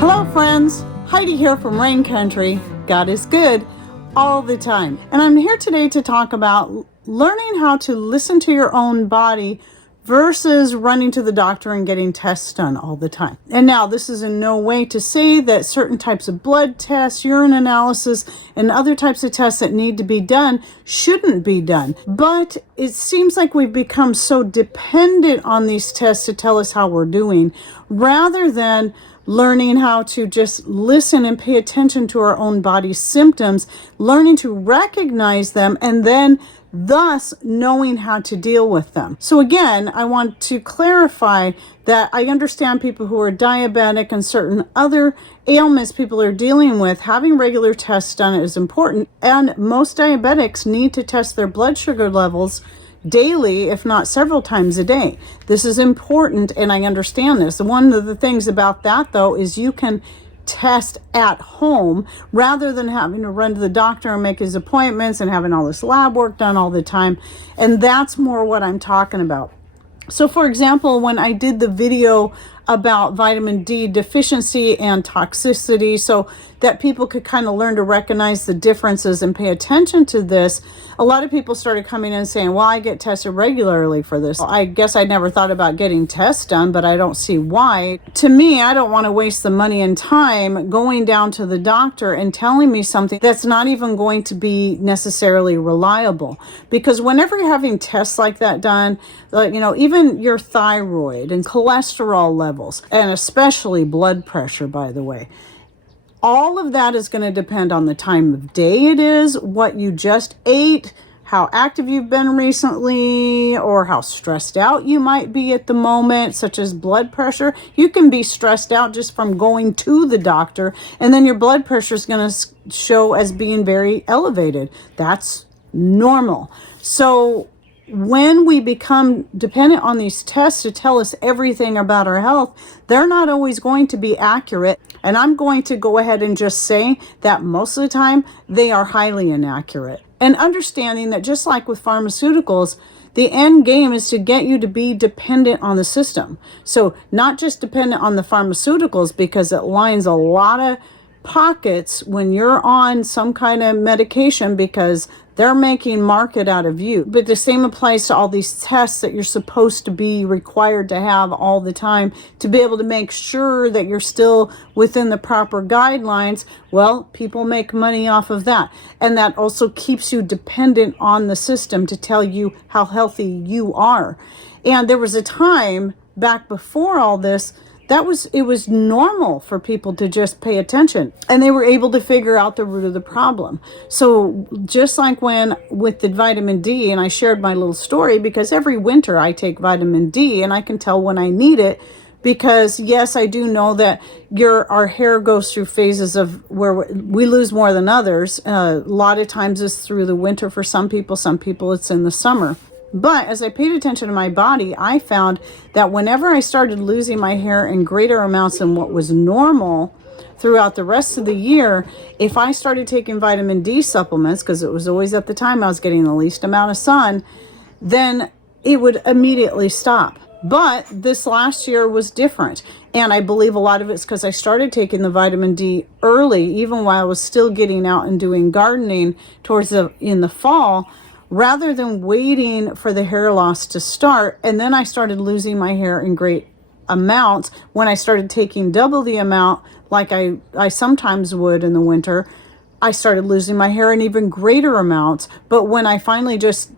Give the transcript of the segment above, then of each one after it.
Hello friends, Heidi here from Rain Country. God is good all the time. And I'm here today to talk about learning how to listen to your own body versus running to the doctor and getting tests done all the time. And now this is in no way to say that certain types of blood tests, urine analysis, and other types of tests that need to be done shouldn't be done. But it seems like we've become so dependent on these tests to tell us how we're doing, rather than learning how to just listen and pay attention to our own body's symptoms, learning to recognize them, and then thus knowing how to deal with them. So again, I want to clarify that I understand people who are diabetic and certain other ailments people are dealing with. Having regular tests done is important, and most diabetics need to test their blood sugar levels daily, if not several times a day. This is important, and I understand this. One of the things about that, though, is you can test at home rather than having to run to the doctor and make his appointments and having all this lab work done all the time. And that's more what I'm talking about. So for example, when I did the video about vitamin D deficiency and toxicity, so that people could kind of learn to recognize the differences and pay attention to this, a lot of people started coming in and saying, well, I get tested regularly for this. Well, I guess I never thought about getting tests done, but I don't see why. To me, I don't want to waste the money and time going down to the doctor and telling me something that's not even going to be necessarily reliable. Because whenever you're having tests like that done, even your thyroid and cholesterol levels, and especially blood pressure, by the way, all of that is going to depend on the time of day it is, what you just ate, how active you've been recently, or how stressed out you might be at the moment, such as blood pressure. You can be stressed out just from going to the doctor, and then your blood pressure is going to show as being very elevated. That's normal. So when we become dependent on these tests to tell us everything about our health, they're not always going to be accurate. And I'm going to go ahead and just say that most of the time they are highly inaccurate. And understanding that just like with pharmaceuticals, the end game is to get you to be dependent on the system. So not just dependent on the pharmaceuticals, because it lines a lot of pockets when you're on some kind of medication because they're making market out of you. But the same applies to all these tests that you're supposed to be required to have all the time to be able to make sure that you're still within the proper guidelines. Well, people make money off of that. And that also keeps you dependent on the system to tell you how healthy you are. And there was a time back before all this it was normal for people to just pay attention, and they were able to figure out the root of the problem. So just like when with the vitamin D, and I shared my little story because every winter I take vitamin D and I can tell when I need it, because yes, I do know that our hair goes through phases of where we lose more than others. A lot of times it's through the winter for some people it's in the summer. But as I paid attention to my body, I found that whenever I started losing my hair in greater amounts than what was normal throughout the rest of the year, if I started taking vitamin D supplements, because it was always at the time I was getting the least amount of sun, then it would immediately stop. But this last year was different. And I believe a lot of it's because I started taking the vitamin D early, even while I was still getting out and doing gardening in the fall, rather than waiting for the hair loss to start. And then I started losing my hair in great amounts when I started taking double the amount like I sometimes would in the winter. I started losing my hair in even greater amounts. But when I finally just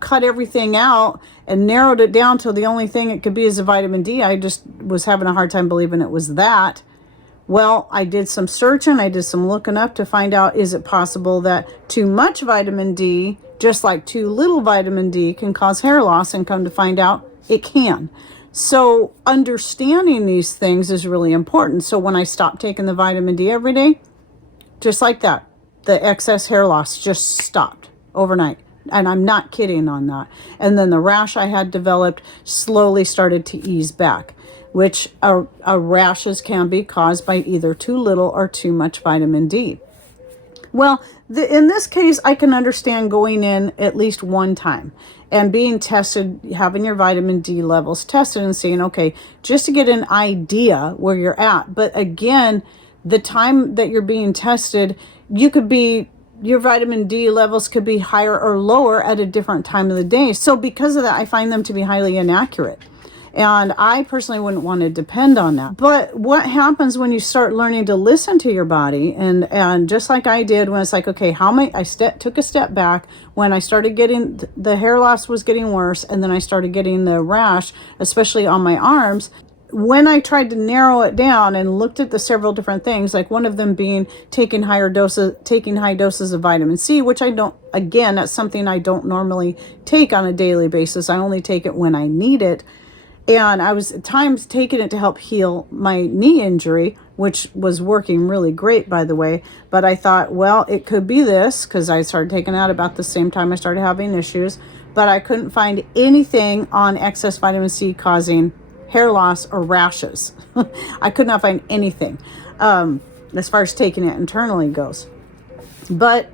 cut everything out and narrowed it down to the only thing it could be is a vitamin D, I just was having a hard time believing it was that. Well, I did some searching, I did some looking up to find out, is it possible that too much vitamin D, just like too little vitamin D, can cause hair loss? And come to find out, it can. So understanding these things is really important. So when I stopped taking the vitamin D every day, just like that, the excess hair loss just stopped overnight. And I'm not kidding on that. And then the rash I had developed slowly started to ease back, which rashes can be caused by either too little or too much vitamin D. Well, in this case, I can understand going in at least one time. and being tested, having your vitamin D levels tested and saying, okay, just to get an idea where you're at. But again, the time that you're being tested, your vitamin D levels could be higher or lower at a different time of the day. So because of that, I find them to be highly inaccurate. And I personally wouldn't want to depend on that. But what happens when you start learning to listen to your body, and just like I did when it's like, okay, took a step back when I started getting, the hair loss was getting worse, and then I started getting the rash, especially on my arms. When I tried to narrow it down and looked at the several different things, like one of them being taking high doses of vitamin C, which I don't, again, that's something I don't normally take on a daily basis. I only take it when I need it. And I was at times taking it to help heal my knee injury, which was working really great, by the way. But I thought, well, it could be this, because I started taking that about the same time I started having issues. But I couldn't find anything on excess vitamin C causing hair loss or rashes. I could not find anything as far as taking it internally goes. But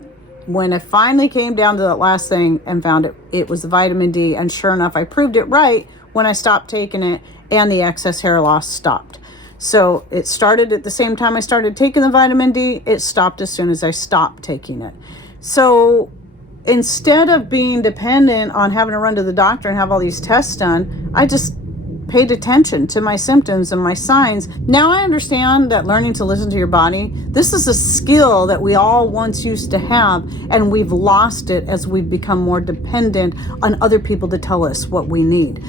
when I finally came down to that last thing and found it was the vitamin D, and sure enough, I proved it right when I stopped taking it, and the excess hair loss stopped. So it started at the same time I started taking the vitamin D. It stopped as soon as I stopped taking it. So instead of being dependent on having to run to the doctor and have all these tests done, I just paid attention to my symptoms and my signs. Now I understand that learning to listen to your body, this is a skill that we all once used to have, and we've lost it as we've become more dependent on other people to tell us what we need.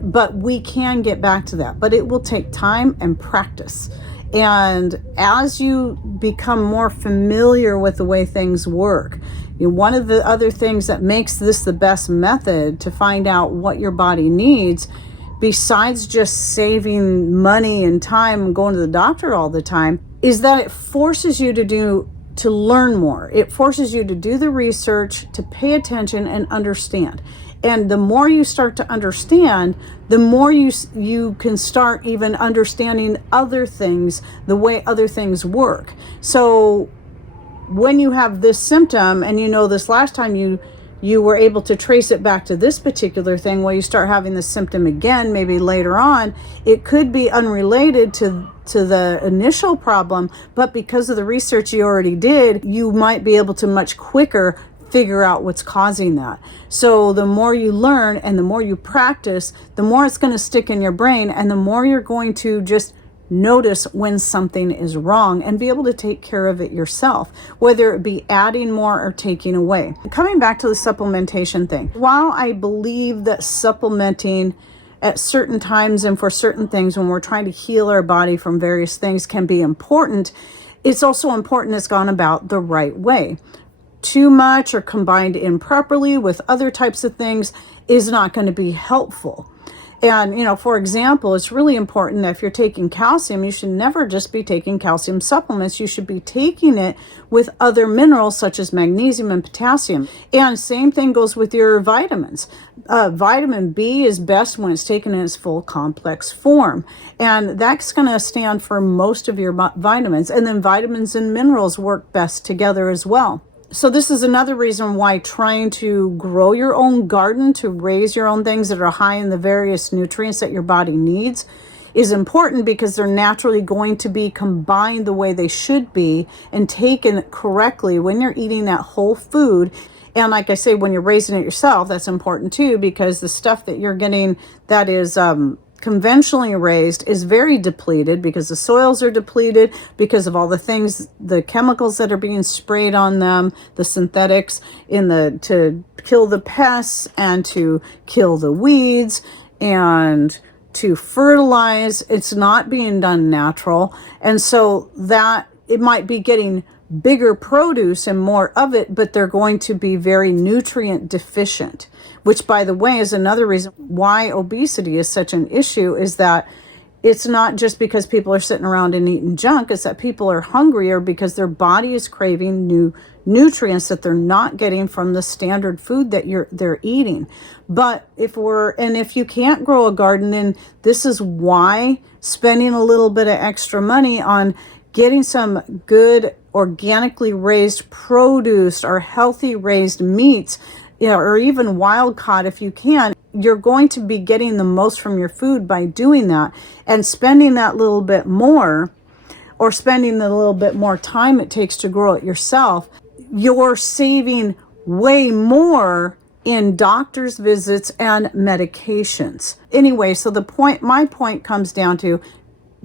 But we can get back to that, but it will take time and practice. And as you become more familiar with the way things work, one of the other things that makes this the best method to find out what your body needs, besides just saving money and time and going to the doctor all the time, is that it forces you to learn more. It forces you to do the research, to pay attention and understand. And the more you start to understand, the more you can start even understanding other things, the way other things work. So when you have this symptom, and this last time you were able to trace it back to this particular thing, well, you start having the symptom again, maybe later on, it could be unrelated to the initial problem, but because of the research you already did, you might be able to much quicker figure out what's causing that. So the more you learn and the more you practice, the more it's going to stick in your brain, and the more you're going to just notice when something is wrong and be able to take care of it yourself, whether it be adding more or taking away. Coming back to the supplementation thing, while I believe that supplementing at certain times and for certain things when we're trying to heal our body from various things can be important, it's also important it's gone about the right way. Too much or combined improperly with other types of things is not going to be helpful. And, for example, it's really important that if you're taking calcium, you should never just be taking calcium supplements. You should be taking it with other minerals such as magnesium and potassium. And same thing goes with your vitamins. Vitamin B is best when it's taken in its full complex form. And that's going to stand for most of your vitamins. And then vitamins and minerals work best together as well. So this is another reason why trying to grow your own garden, to raise your own things that are high in the various nutrients that your body needs, is important, because they're naturally going to be combined the way they should be and taken correctly when you're eating that whole food. And like I say, when you're raising it yourself, that's important too, because the stuff that you're getting that is conventionally raised is very depleted, because the soils are depleted because of all the things, the chemicals that are being sprayed on them, the synthetics to kill the pests and to kill the weeds and to fertilize. It's not being done natural. And so that it might be getting bigger produce and more of it, but they're going to be very nutrient deficient, which, by the way, is another reason why obesity is such an issue, is that it's not just because people are sitting around and eating junk. It's that people are hungrier because their body is craving new nutrients that they're not getting from the standard food that they're eating. But if you can't grow a garden, then this is why spending a little bit of extra money on getting some good organically raised produce or healthy raised meats or even wild caught if you can, you're going to be getting the most from your food by doing that, and spending that little bit more, or spending the little bit more time it takes to grow it yourself. You're saving way more in doctor's visits and medications. Anyway, so my point comes down to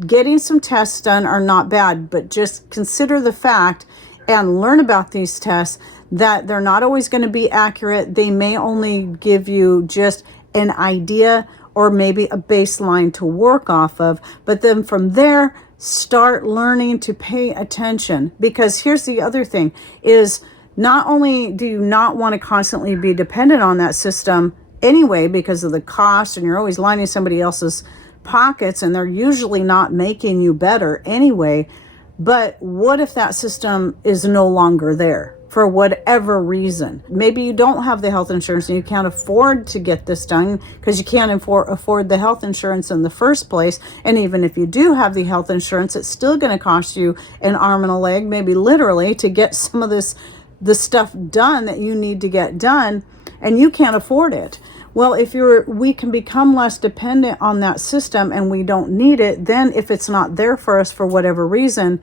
getting some tests done are not bad, but just consider the fact and learn about these tests that they're not always going to be accurate. They may only give you just an idea or maybe a baseline to work off of, but then from there, start learning to pay attention. Because here's the other thing is, not only do you not want to constantly be dependent on that system anyway because of the cost, and you're always lining somebody else's pockets, and they're usually not making you better anyway, but what if that system is no longer there for whatever reason? Maybe you don't have the health insurance and you can't afford to get this done because you can't afford the health insurance in the first place. And even if you do have the health insurance, it's still going to cost you an arm and a leg, maybe literally, to get some of the stuff done that you need to get done, and you can't afford it. Well, if we can become less dependent on that system and we don't need it, then if it's not there for us for whatever reason,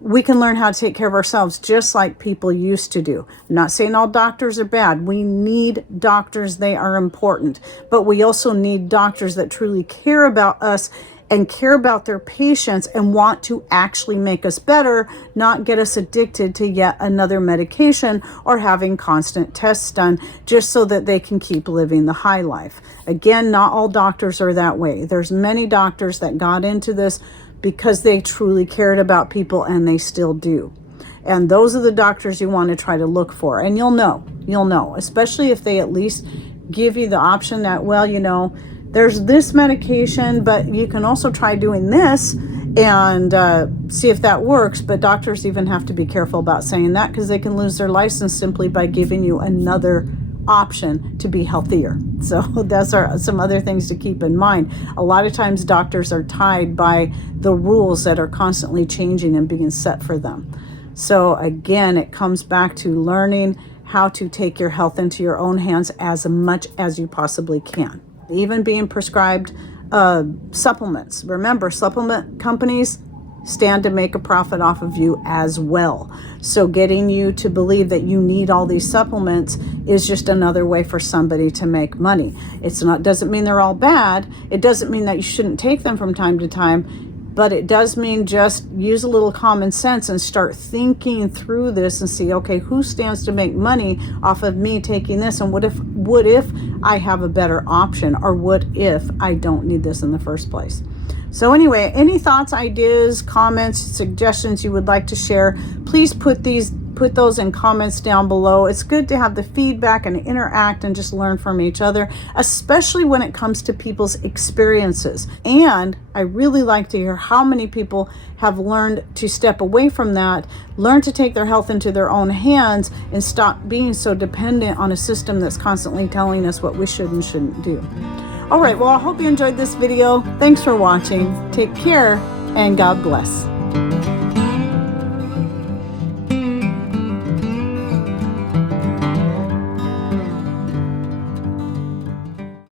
we can learn how to take care of ourselves just like people used to do. I'm not saying all doctors are bad. We need doctors. They are important. But we also need doctors that truly care about us and care about their patients and want to actually make us better, not get us addicted to yet another medication or having constant tests done just so that they can keep living the high life. Again, not all doctors are that way. There's many doctors that got into this because they truly cared about people, and they still do. And those are the doctors you want to try to look for. And you'll know, especially if they at least give you the option that, well, there's this medication, but you can also try doing this and see if that works. But doctors even have to be careful about saying that because they can lose their license simply by giving you another option to be healthier. So those are some other things to keep in mind. A lot of times doctors are tied by the rules that are constantly changing and being set for them. So again, it comes back to learning how to take your health into your own hands as much as you possibly can. Even being prescribed supplements. Remember, supplement companies stand to make a profit off of you as well. So getting you to believe that you need all these supplements is just another way for somebody to make money. Doesn't mean they're all bad. It doesn't mean that you shouldn't take them from time to time. But it does mean just use a little common sense and start thinking through this and see, okay, who stands to make money off of me taking this? And what if I have a better option? Or what if I don't need this in the first place? So anyway, any thoughts, ideas, comments, suggestions you would like to share, please put those in comments down below. It's good to have the feedback and interact and just learn from each other, especially when it comes to people's experiences. And I really like to hear how many people have learned to step away from that, learn to take their health into their own hands, and stop being so dependent on a system that's constantly telling us what we should and shouldn't do. All right, well, I hope you enjoyed this video. Thanks for watching. Take care, and God bless.